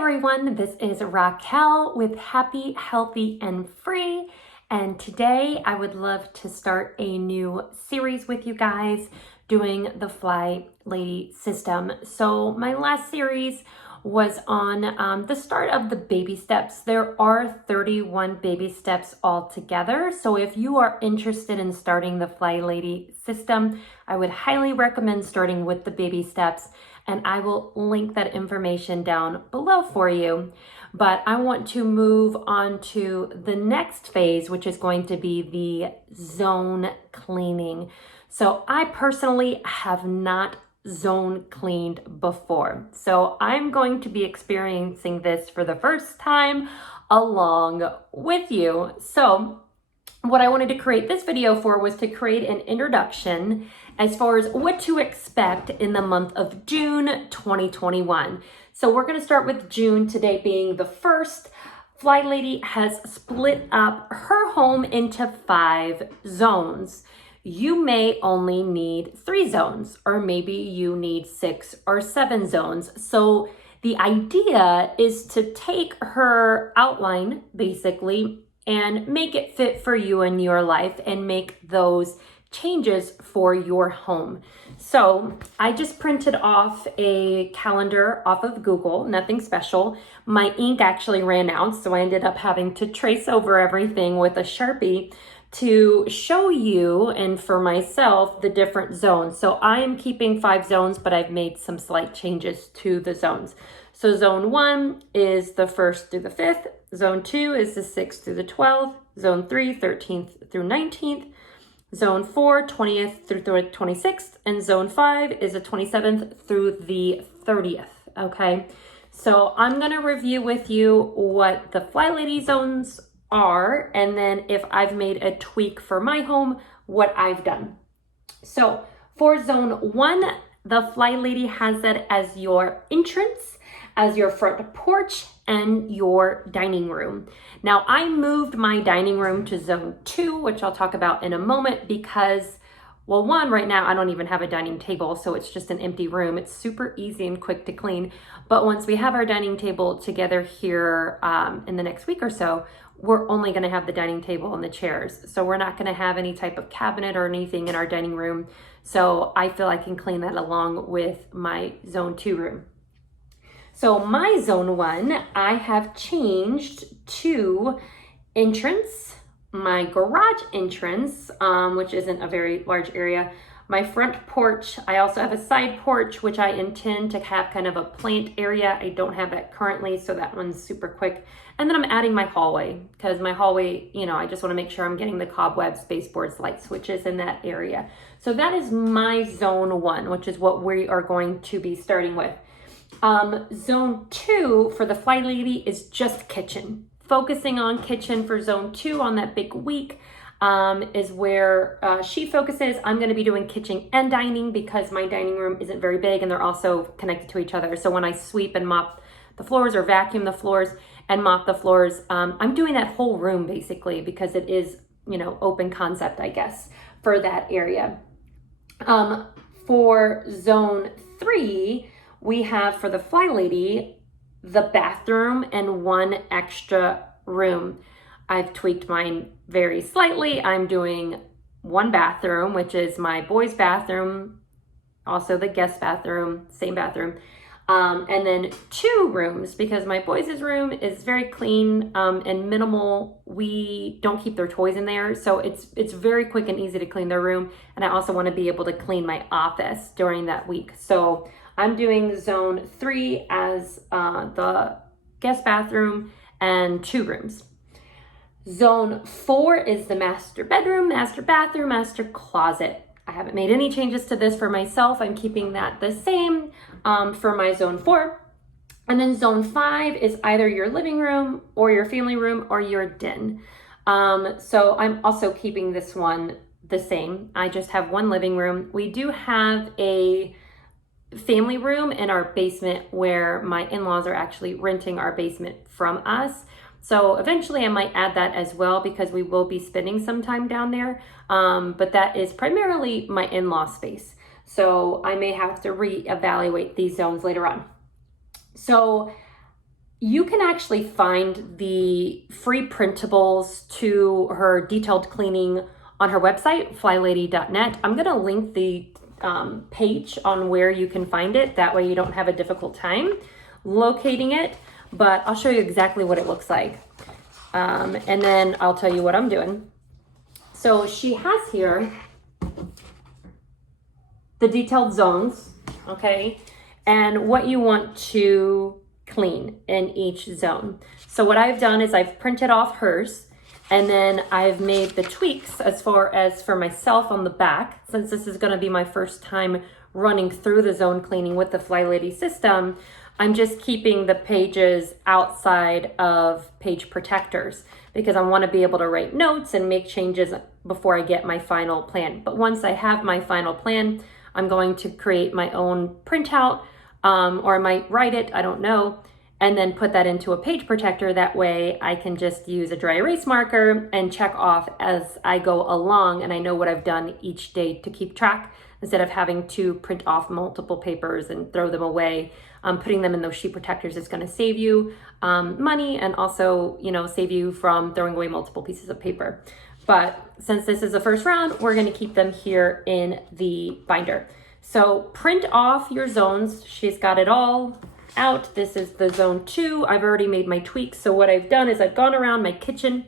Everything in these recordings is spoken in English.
everyone, this is Raquel with Happy, Healthy, and Free. And today I would love to start a new series with you guys doing the FLYLady system. So my last series was on the start of the baby steps. There are 31 baby steps altogether. So if you are interested in starting the FLYLady system, I would highly recommend starting with the baby steps. And I will link that information down below for you. But I want to move on to the next phase, which is going to be the zone cleaning. So I personally have not zone cleaned before. So I'm going to be experiencing this for the first time along with you. So what I wanted to create this video for was to create an introduction as far as what to expect in the month of June 2021. So we're going to start with June, today being the 1st. FLYLady has split up her home into 5 zones. You may only need 3 zones, or maybe you need 6 or 7 zones. So the idea is to take her outline, basically, and make it fit for you and your life and make those changes for your home. So I just printed off a calendar off of Google, nothing special. My ink actually ran out, so I ended up having to trace over everything with a Sharpie to show you and for myself the different zones. So I am keeping 5 zones, but I've made some slight changes to the zones. So zone 1 is the 1st through the 5th. Zone 2 is the 6th through the 12th. Zone 3, 13th through 19th. Zone 4, 20th through 26th. And zone 5 is the 27th through the 30th. Okay, so I'm going to review with you what the FLYLady zones are, and then if I've made a tweak for my home, what I've done. So for zone 1, the FLYLady has it as your entrance, as your front porch, and your dining room. Now I moved my dining room to zone 2, which I'll talk about in a moment, because, well, one, right now I don't even have a dining table, so it's just an empty room. It's super easy and quick to clean. But once we have our dining table together here in the next week or so, we're only going to have the dining table and the chairs. So we're not going to have any type of cabinet or anything in our dining room. So I feel I can clean that along with my zone 2 room. So my zone 1, I have changed to entrance, my garage entrance, which isn't a very large area, my front porch. I also have a side porch, which I intend to have kind of a plant area. I don't have that currently, so that one's super quick. And then I'm adding my hallway, because my hallway, you know, I just want to make sure I'm getting the cobwebs, baseboards, light switches in that area. So that is my zone 1, which is what we are going to be starting with. Zone 2 for the FLYLady is just kitchen. Focusing on kitchen for zone 2 on that big week is where she focuses. I'm going to be doing kitchen and dining because my dining room isn't very big and they're also connected to each other. So when I sweep and mop the floors or vacuum the floors and mop the floors, I'm doing that whole room basically because it is, you know, open concept, I guess, for that area. For zone 3, we have for the FLYLady the bathroom and 1 extra room. I've tweaked mine very slightly. I'm doing 1 bathroom, which is my boys' bathroom, also the guest bathroom, same bathroom, and then 2 rooms because my boys' room is very clean and minimal. We don't keep their toys in there, so it's very quick and easy to clean their room. And I also want to be able to clean my office during that week. So I'm doing zone 3 as the guest bathroom and 2 rooms. Zone 4 is the master bedroom, master bathroom, master closet. I haven't made any changes to this for myself. I'm keeping that the same for my zone 4. And then zone 5 is either your living room or your family room or your den. So I'm also keeping this one the same. I just have 1 living room. We do have a family room in our basement where my in-laws are actually renting our basement from us. So eventually I might add that as well because we will be spending some time down there. But that is primarily my in-law space. So I may have to reevaluate these zones later on. So You can actually find the free printables to her detailed cleaning on her website, FLYLady.net. I'm going to link the page on where you can find it. That way you don't have a difficult time locating it, but I'll show you exactly what it looks like. And then I'll tell you what I'm doing. So she has here the detailed zones, okay, and what you want to clean in each zone. So what I've done is I've printed off hers, and then I've made the tweaks as far as for myself on the back. Since this is going to be my first time running through the zone cleaning with the FLYLady system, I'm just keeping the pages outside of page protectors because I want to be able to write notes and make changes before I get my final plan. But once I have my final plan, I'm going to create my own printout, or I might write it, I don't know, and then put that into a page protector. That way I can just use a dry erase marker and check off as I go along, and I know what I've done each day to keep track instead of having to print off multiple papers and throw them away. Putting them in those sheet protectors is going to save you money, and also, you know, save you from throwing away multiple pieces of paper. But since this is the first round, we're going to keep them here in the binder. So print off your zones. She's got it all out. This is the zone 2. I've already made my tweaks. So what I've done is I've gone around my kitchen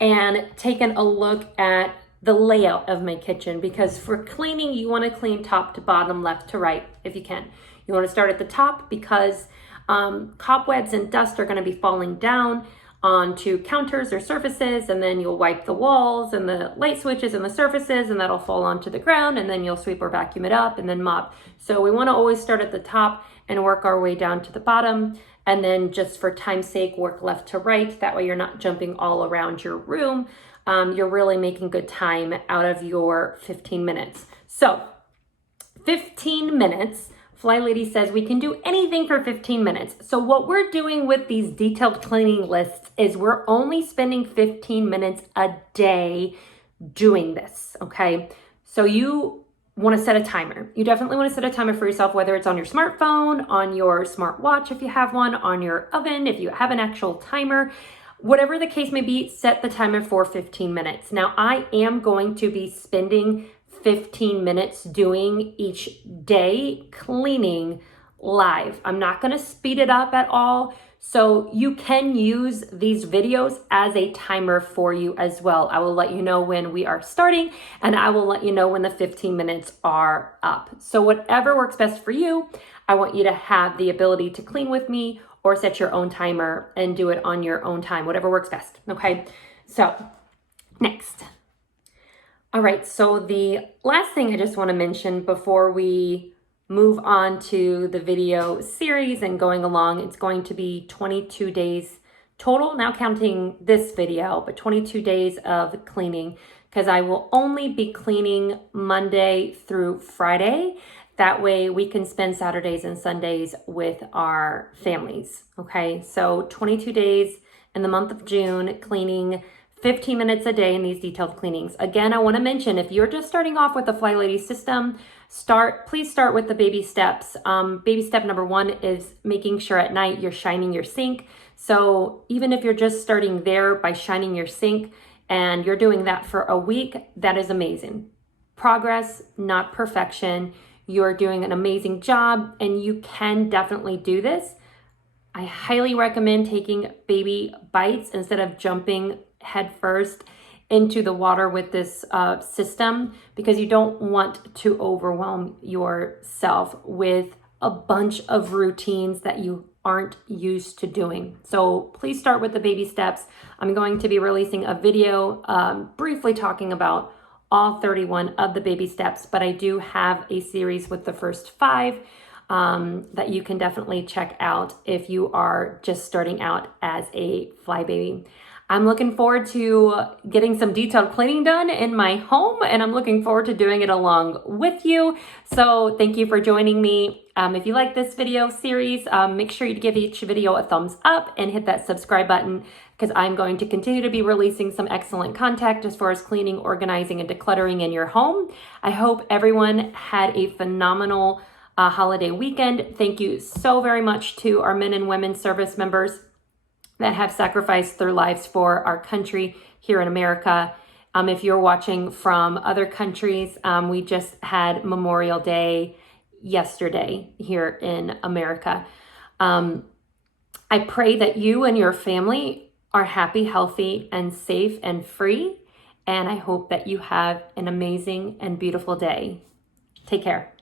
and taken a look at the layout of my kitchen, because for cleaning, you want to clean top to bottom, left to right, if you can. You want to start at the top because cobwebs and dust are going to be falling down onto counters or surfaces, and then you'll wipe the walls and the light switches and the surfaces, and that'll fall onto the ground, and then you'll sweep or vacuum it up and then mop. So we want to always start at the top and work our way down to the bottom, and then just for time's sake, work left to right. That way you're not jumping all around your room. You're really making good time out of your 15 minutes. So 15 minutes. FLYLady says we can do anything for 15 minutes. So what we're doing with these detailed cleaning lists is we're only spending 15 minutes a day doing this, okay? So you want to set a timer. You definitely want to set a timer for yourself, whether it's on your smartphone, on your smartwatch if you have one, on your oven if you have an actual timer. Whatever the case may be, set the timer for 15 minutes. Now, I am going to be spending 15 minutes doing each day cleaning live. I'm not going to speed it up at all. So you can use these videos as a timer for you as well. I will let you know when we are starting, and I will let you know when the 15 minutes are up. So whatever works best for you, I want you to have the ability to clean with me or set your own timer and do it on your own time, whatever works best. Okay. So next. All right, so the last thing I just want to mention before we move on to the video series and going along, it's going to be 22 days total, now counting this video, but 22 days of cleaning, because I will only be cleaning Monday through Friday. That way we can spend Saturdays and Sundays with our families, okay? So 22 days in the month of June, cleaning 15 minutes a day in these detailed cleanings. Again, I want to mention, if you're just starting off with the FLYLady system, please start with the baby steps. Baby step number 1 is making sure at night you're shining your sink. So even if you're just starting there by shining your sink and you're doing that for a week, that is amazing. Progress, not perfection. You're doing an amazing job, and you can definitely do this. I highly recommend taking baby bites instead of jumping head first into the water with this system, because you don't want to overwhelm yourself with a bunch of routines that you aren't used to doing. So please start with the baby steps. I'm going to be releasing a video briefly talking about all 31 of the baby steps, but I do have a series with the first 5 that you can definitely check out if you are just starting out as a Flybaby. I'm looking forward to getting some detailed cleaning done in my home, and I'm looking forward to doing it along with you. So thank you for joining me. If you like this video series, make sure you give each video a thumbs up and hit that subscribe button, because I'm going to continue to be releasing some excellent content as far as cleaning, organizing, and decluttering in your home. I hope everyone had a phenomenal holiday weekend. Thank you so very much to our men and women service members that have sacrificed their lives for our country here in America. If you're watching from other countries, we just had Memorial Day yesterday here in America. I pray that you and your family are happy, healthy, and safe and free. And I hope that you have an amazing and beautiful day. Take care.